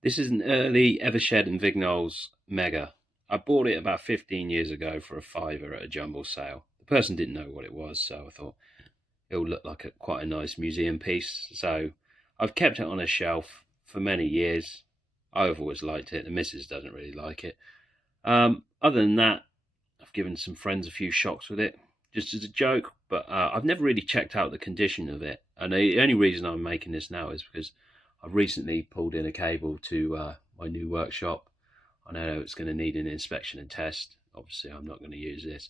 This is an early Evershed and Vignoles Megger. I bought it about 15 years ago for a fiver at a jumble sale. The person didn't know what it was, so I thought it'll look like quite a nice museum piece. So I've kept it on a shelf for many years. I've always liked it. The missus doesn't really like it. Other than that, I've given some friends a few shocks with it, just as a joke, but I've never really checked out the condition of it. And the only reason I'm making this now is because I've recently pulled in a cable to my new workshop. I know it's going to need an inspection and test. Obviously, I'm not going to use this,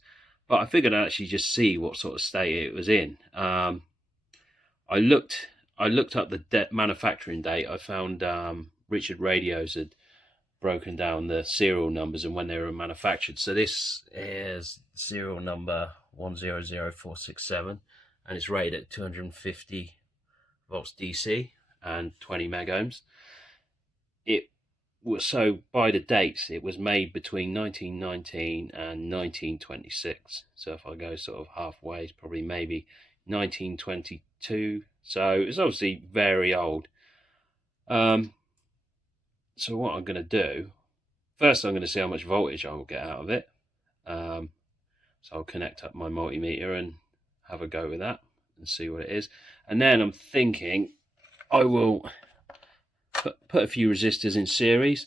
but I figured I'd actually just see what sort of state it was in. I looked up the manufacturing date. I found Richard Radios had broken down the serial numbers and when they were manufactured. So this is serial number 100467, and it's rated at 250 volts DC and 20 meg ohms. It was, so by the dates, it was made between 1919 and 1926. So if I go sort of halfway, it's probably maybe 1922. So it's obviously very old. So what I'm going to do, first I'm going to see how much voltage I will get out of it. So I'll connect up my multimeter and have a go with that and see what it is. And then I'm thinking I will put a few resistors in series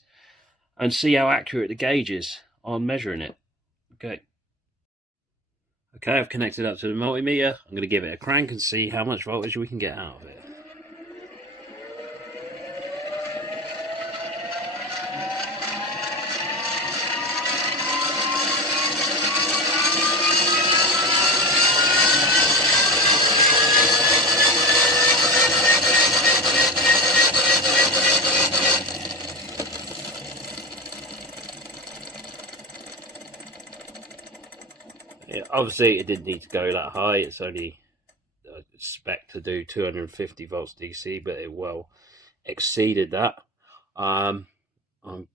and see how accurate the gauge is on measuring it. Okay, I've connected up to the multimeter. I'm going to give it a crank and see how much voltage we can get out of it. Obviously, it didn't need to go that high. It's only spec to do 250 volts DC, but it well exceeded that. I'm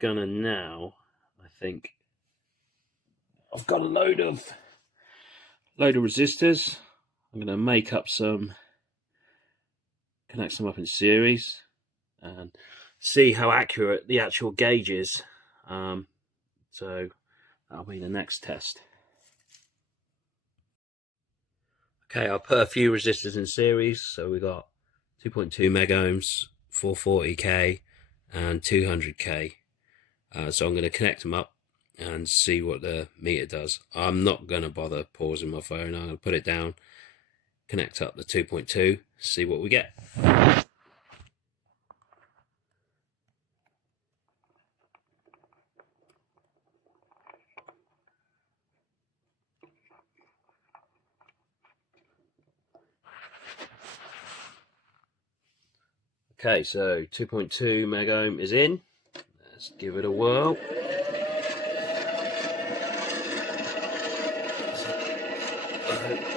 gonna now, I think I've got a load of resistors. I'm gonna make up some, connect some up in series, and see how accurate the actual gauge is. So that'll be the next test. Okay, I'll put a few resistors in series. So we got 2.2 meg ohms, 440k, and 200k. So I'm going to connect them up and see what the meter does. I'm not going to bother pausing my phone. I'm going to put it down, connect up the 2.2, see what we get. Okay, so 2.2 meg ohm is in. Let's give it a whirl.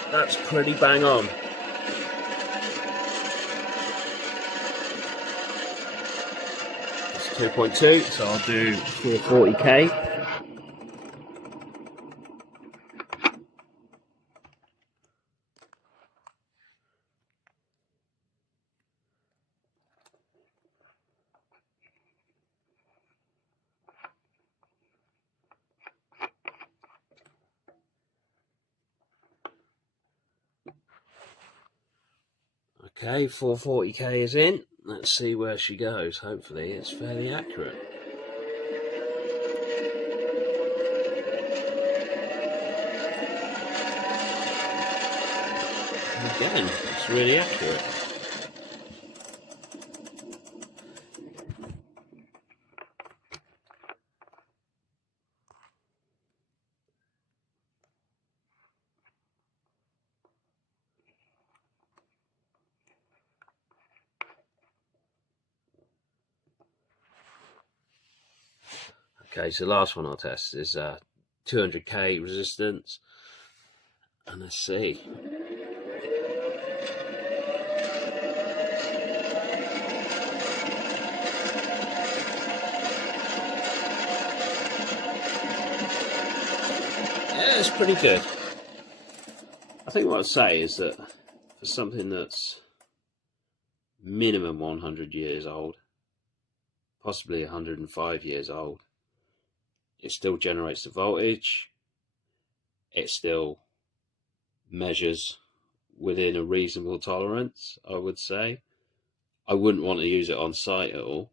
That's pretty bang on. It's 2.2, so I'll do 440k. Okay, 440k is in. Let's see where she goes. Hopefully it's fairly accurate. Again, it's really accurate. Okay, so the last one I'll test is 200k resistance, and let's see. Yeah, it's pretty good. I think what I'd say is that for something that's minimum 100 years old, possibly 105 years old. It still generates the voltage. It still measures within a reasonable tolerance, I would say. I wouldn't want to use it on site at all.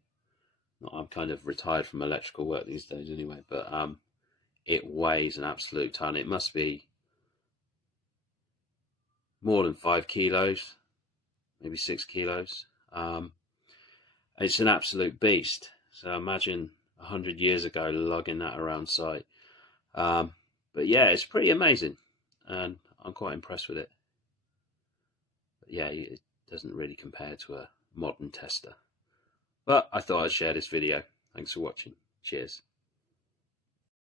I'm kind of retired from electrical work these days anyway, but it weighs an absolute ton. It must be more than 5 kilos, maybe 6 kilos. It's an absolute beast. So imagine 100 years ago lugging that around site. But yeah, it's pretty amazing, and I'm quite impressed with it. But yeah, it doesn't really compare to a modern tester. But I thought I'd share this video. Thanks for watching. Cheers.